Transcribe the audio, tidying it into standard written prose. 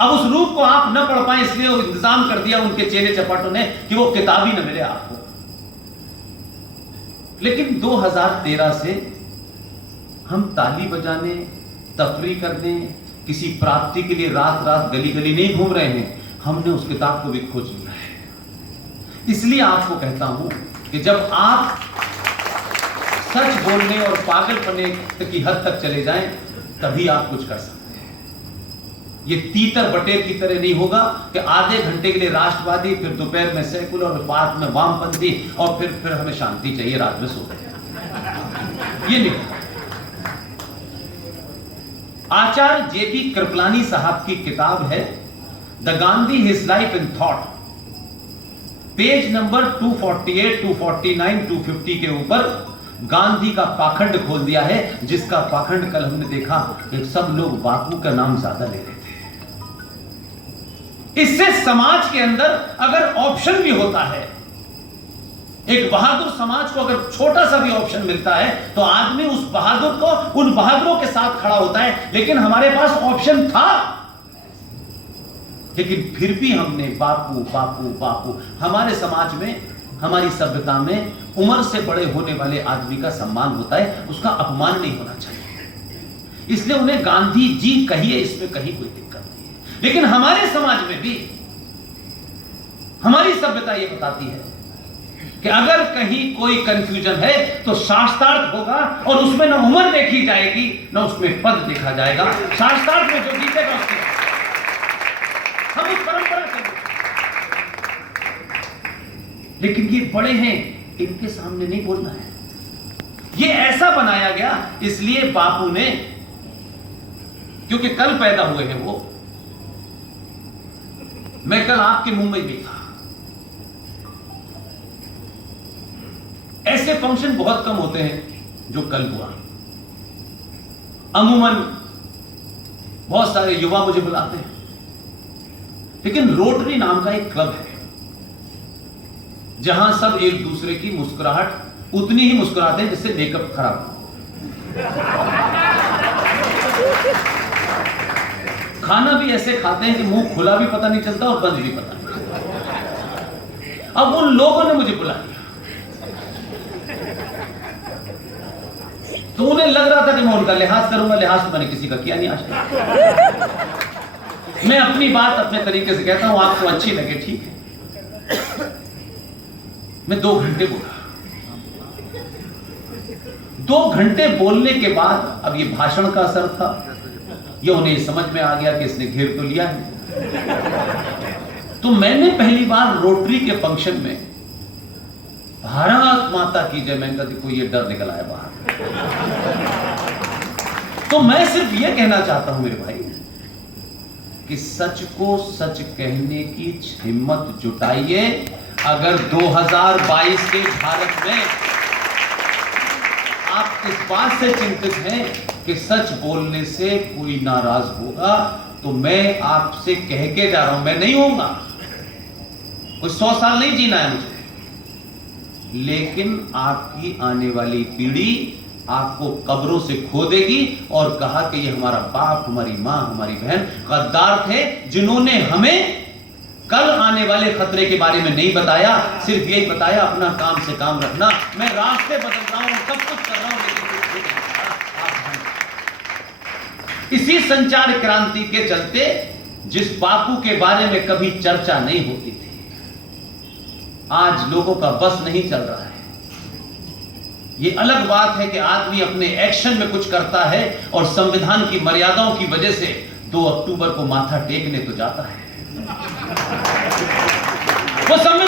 अब उस रूप को आप न पढ़ पाए इसलिए वो इंतजाम कर दिया उनके चेले चपाटों ने कि वो किताब ही न मिले आपको। लेकिन 2013 से हम ताली बजाने, तफरी करने, किसी प्राप्ति के लिए रात रात गली गली नहीं घूम रहे हैं, हमने उस किताब को भी खोज लिया है। इसलिए आपको कहता हूं कि जब आप सच बोलने और पागलपने की हद तक चले जाएं, तभी आप कुछ कर सकते हैं। ये तीतर बटेर की तरह नहीं होगा कि आधे घंटे के लिए राष्ट्रवादी, फिर दोपहर में सेकुलर और बाद में वामपंथी, और फिर हमें शांति चाहिए, रात में सो गए। ये नहीं। आचार्य जेपी कृपलानी साहब की किताब है the Gandhi his life in thought, page number 248, 249, 250 के ऊपर गांधी का पाखंड खोल दिया है, जिसका पाखंड कल हमने देखा कि सब लोग बापू का नाम ज्यादा ले रहे थे। इससे समाज के अंदर अगर ऑप्शन भी होता है, एक बहादुर समाज को अगर छोटा सा भी ऑप्शन मिलता है तो आदमी उस बहादुर को, उन बहादुरों के साथ खड़ा होता है। लेकिन हमारे पास ऑप्शन था, लेकिन फिर भी हमने बापू बापू बापू। हमारे समाज में, हमारी सभ्यता में उम्र से बड़े होने वाले आदमी का सम्मान होता है, उसका अपमान नहीं होना चाहिए। इसलिए उन्हें गांधी जी कहिए, इसमें कहीं कोई दिक्कत नहीं है। लेकिन हमारे समाज में भी हमारी सभ्यता यह बताती है कि अगर कहीं कोई कंफ्यूजन है तो शास्त्रार्थ होगा, और उसमें ना उम्र देखी जाएगी ना उसमें पद देखा जाएगा। शास्त्रार्थ में जो जीतेगा उसके, हम उस परंपरा से। लेकिन ये बड़े हैं, इनके सामने नहीं बोलना है। ये ऐसा बनाया गया इसलिए बापू ने, क्योंकि कल पैदा हुए हैं वो। मैं कल आपके मुंबई में था। ऐसे फंक्शन बहुत कम होते हैं जो कल हुआ। अमूमन बहुत सारे युवा मुझे बुलाते हैं, लेकिन रोटरी नाम का एक क्लब है जहां सब एक दूसरे की मुस्कुराहट उतनी ही मुस्कुराते हैं जिससे मेकअप खराब हो। खाना भी ऐसे खाते हैं कि मुंह खुला भी पता नहीं चलता और बंद भी पता नहीं चलता। अब उन लोगों ने मुझे बुला लिया तो उन्हें लग रहा था कि मैं उनका लिहाज करूंगा। लिहाज तो मैंने किसी का किया नहीं आज तक। मैं अपनी बात अपने तरीके से कहता हूं, आपको अच्छी लगे ठीक है। मैं 2 घंटे बोला। 2 घंटे बोलने के बाद अब ये भाषण का असर था, ये उन्हें समझ में आ गया कि इसने घेर तो लिया है। तो मैंने पहली बार रोटरी के फंक्शन में भारत माता की जय, मैंने कहा देखो ये डर निकल आया बाहर। तो मैं सिर्फ ये कहना चाहता हूं मेरे भाई कि सच को सच कहने की हिम्मत जुटाइए। अगर 2022 के भारत में आप इस बात से चिंतित हैं कि सच बोलने से कोई नाराज होगा, तो मैं आपसे कह के जा रहा हूं, मैं नहीं होऊंगा। कोई 100 साल नहीं जीना है मुझे, लेकिन आपकी आने वाली पीढ़ी आपको कब्रों से खो देगी और कहा कि ये हमारा बाप, हमारी मां, हमारी बहन गद्दार थे जिन्होंने हमें कल आने वाले खतरे के बारे में नहीं बताया, सिर्फ यही बताया अपना काम से काम रखना। मैं रास्ते बदल रहा हूं, सब कुछ कर रहा हूं, लेकिन इसी संचार क्रांति के चलते जिस बापू के बारे में कभी चर्चा नहीं होती थी, आज लोगों का बस नहीं चल रहा है। ये अलग बात है कि आदमी अपने एक्शन में कुछ करता है और संविधान की मर्यादाओं की वजह से 2 अक्टूबर को माथा टेकने तो जाता है। वो संविधान